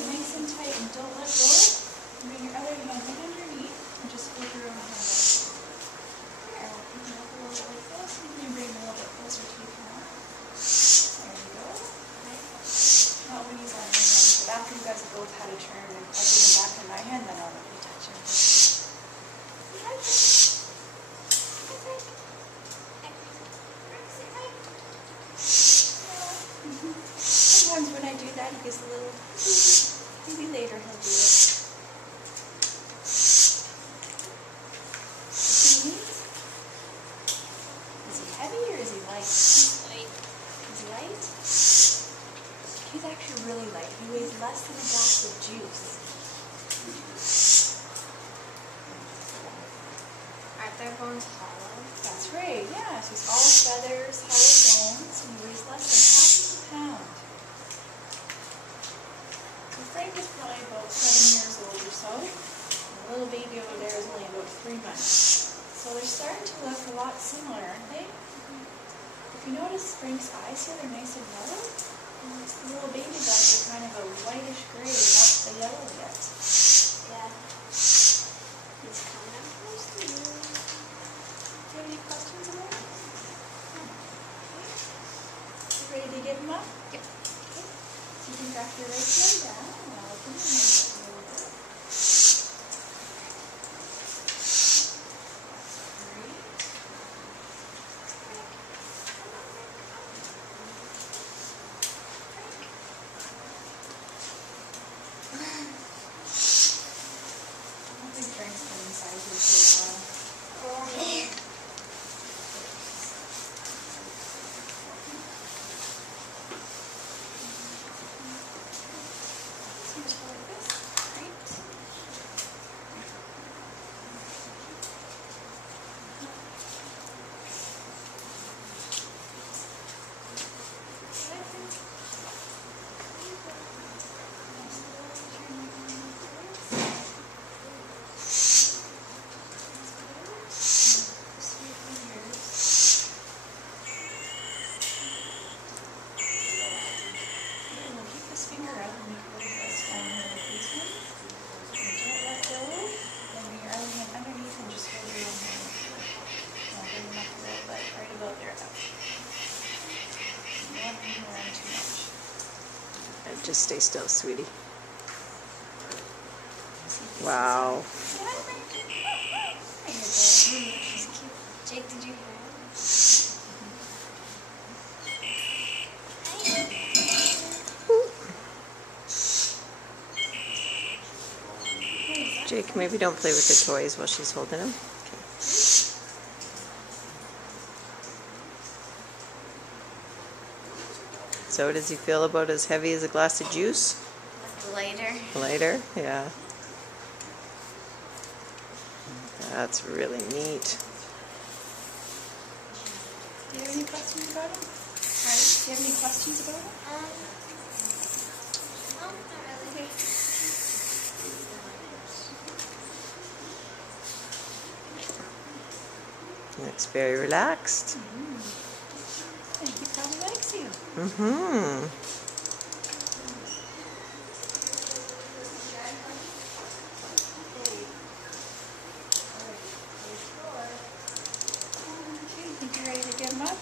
Nice and tight, and don't let go. Bring your other hand right underneath and just flip your own hand up. Here, I'll pick it up a little bit like this. You can bring it a little bit closer to your hand. There you go. Not when he's on your hand, but after you guys both had a turn and I bring him back in my hand, then I'll let you touch him. Sometimes when I do that, he gets a little, maybe later he'll do it. Is he heavy or is he light? He's light. He's light? He's actually really light. He weighs less than a glass of juice. Aren't their bones hollow? That's right, yeah. So he's all feathers, hollow bones, and he weighs less than half of a pound. So Frank is probably about 7 years old or so. The little baby over there is only about 3 months. So they're starting to look a lot similar, aren't they? If you notice Frank's eyes here, they're nice and yellow. And the little baby guys are kind of a whitish gray, not the yellow yet. Yeah. He's coming up close to you. Do you have any questions about it? Okay. You ready to give him up? Yep. Okay. So you can drop your right hand down, and I'll open your hand up a little bit. Frank's been inside here for a while. Oh. So just go like this, right? Just stay still, sweetie. Wow. Jake, did you hear him? Jake, maybe don't play with the toys while she's holding them. So what does he feel about as heavy as a glass of juice? Later. Lighter? Yeah. That's really neat. Do you have any questions about him? Pardon? Do you have any questions about him? No, not really. Looks very relaxed. I think he probably likes you. Mm-hmm. Okay, you think you're ready to give him up?